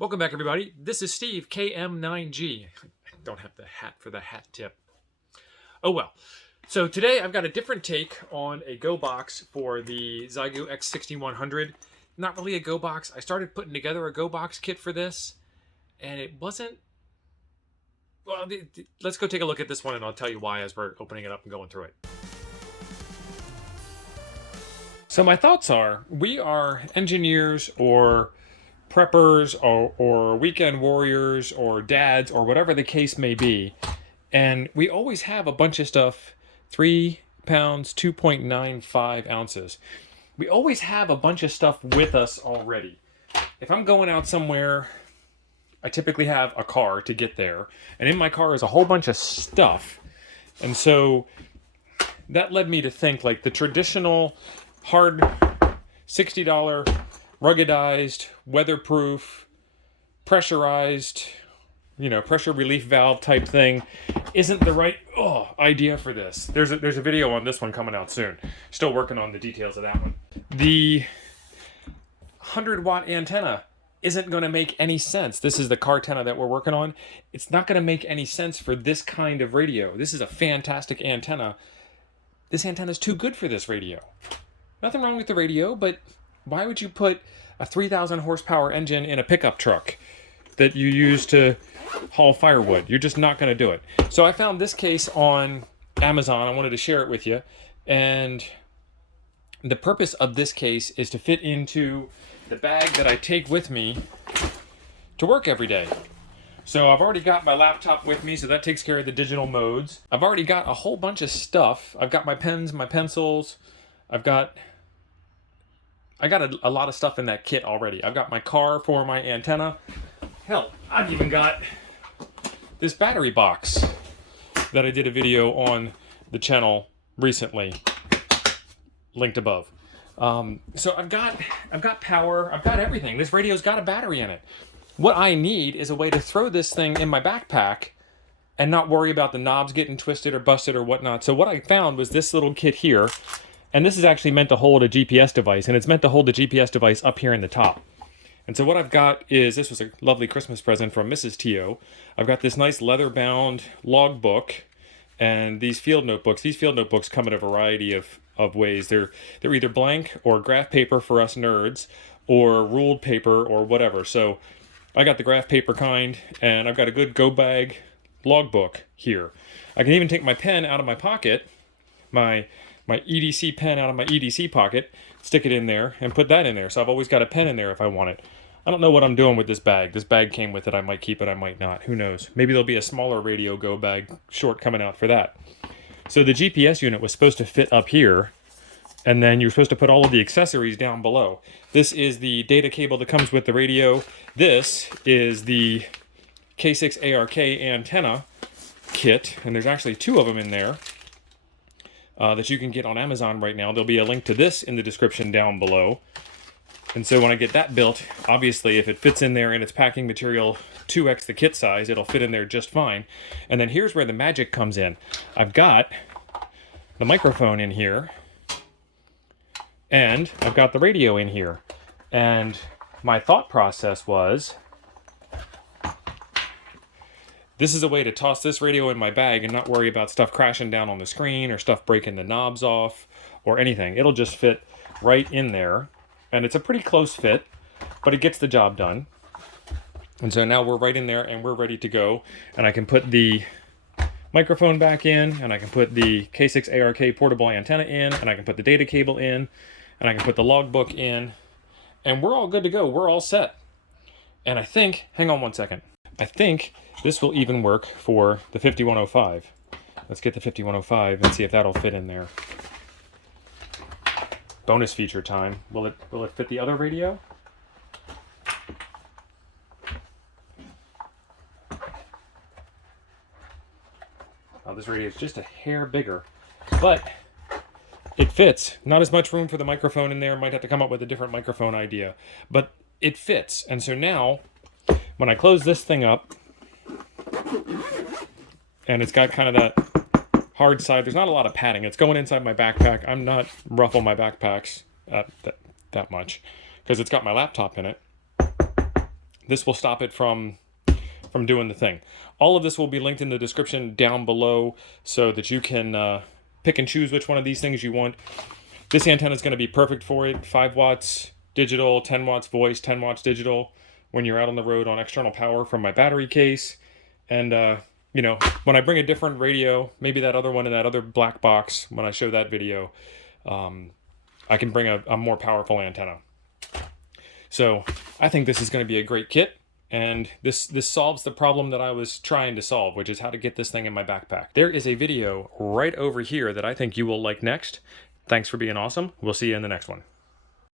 Welcome back, everybody. This is Steve, KM9G. I don't have the hat for the hat tip. Oh well. So today I've got a different take on a Go box for the Xiegu X6100. Not really a Go box. I started putting together a Go box kit for this, and it wasn't... Well, let's go take a look at this one, and I'll tell you why as we're opening it up and going through it. So my thoughts are, we are engineers or preppers or weekend warriors or dads or whatever the case may be, and we always have a bunch of stuff 3 pounds 2.95 ounces. We always have a bunch of stuff with us already. If I'm going out somewhere, I typically have a car to get there, and in my car is a whole bunch of stuff. And so that led me to think like the traditional hard $60 ruggedized, weatherproof, pressurized, pressure relief valve type thing isn't the right idea for this. There's a video on this one coming out soon. Still working on the details of that one. The 100-watt antenna isn't going to make any sense. This is the car antenna that we're working on. It's not going to make any sense for this kind of radio. This is a fantastic antenna. This antenna is too good for this radio. Nothing wrong with the radio, but why would you put a 3,000 horsepower engine in a pickup truck that you use to haul firewood? You're just not going to do it. So I found this case on Amazon. I wanted to share it with you. And the purpose of this case is to fit into the bag that I take with me to work every day. So I've already got my laptop with me, so that takes care of the digital modes. I've already got a whole bunch of stuff. I've got my pens, my pencils. I got a lot of stuff in that kit already. I've got my car for my antenna. Hell, I've even got this battery box that I did a video on the channel recently, linked above. So I've got power, I've got everything. This radio's got a battery in it. What I need is a way to throw this thing in my backpack and not worry about the knobs getting twisted or busted or whatnot. So what I found was this little kit here. And this is actually meant to hold a GPS device, and it's meant to hold the GPS device up here in the top. And so what I've got is, this was a lovely Christmas present from Mrs. T.O. I've got this nice leather-bound log book and these field notebooks. These field notebooks come in a variety of ways. They're either blank or graph paper for us nerds, or ruled paper or whatever. So I got the graph paper kind, and I've got a good go bag log book here. I can even take my pen out of my pocket, my EDC pen out of my EDC pocket, stick it in there, and put that in there. So I've always got a pen in there if I want it. I don't know what I'm doing with this bag. This bag came with it. I might keep it, I might not. Who knows? Maybe there'll be a smaller radio go bag short coming out for that. So the GPS unit was supposed to fit up here, and then you're supposed to put all of the accessories down below. This is the data cable that comes with the radio. This is the K6ARK antenna kit, and there's actually 2 of them in there. That you can get on Amazon right now. There'll be a link to this in the description down below. And so when I get that built, obviously if it fits in there and it's packing material 2x the kit size, it'll fit in there just fine. And then here's where the magic comes in. I've got the microphone in here, and I've got the radio in here. And my thought process was, this is a way to toss this radio in my bag and not worry about stuff crashing down on the screen or stuff breaking the knobs off or anything. It'll just fit right in there. And it's a pretty close fit, but it gets the job done. And so now we're right in there and we're ready to go. And I can put the microphone back in, and I can put the K6ARK portable antenna in, and I can put the data cable in, and I can put the logbook in, and we're all good to go. We're all set. And I think, hang on one second. I think this will even work for the 5105. Let's get the 5105 and see if that'll fit in there. Bonus feature time. Will it fit the other radio? Oh, this radio is just a hair bigger, but it fits. Not as much room for the microphone in there. Might have to come up with a different microphone idea, but it fits. And so now, when I close this thing up, and it's got kind of that hard side, there's not a lot of padding. It's going inside my backpack. I'm not ruffling my backpacks that much because it's got my laptop in it. this will stop it from doing the thing. All of this will be linked in the description down below so that you can pick and choose which one of these things you want. This antenna is going to be perfect for it. 5 watts digital, 10 watts voice, 10 watts digital when you're out on the road on external power from my battery case. And, you know, when I bring a different radio, maybe that other one in that other black box, when I show that video, I can bring a more powerful antenna. So I think this is going to be a great kit. And this solves the problem that I was trying to solve, which is how to get this thing in my backpack. There is a video right over here that I think you will like next. Thanks for being awesome. We'll see you in the next one.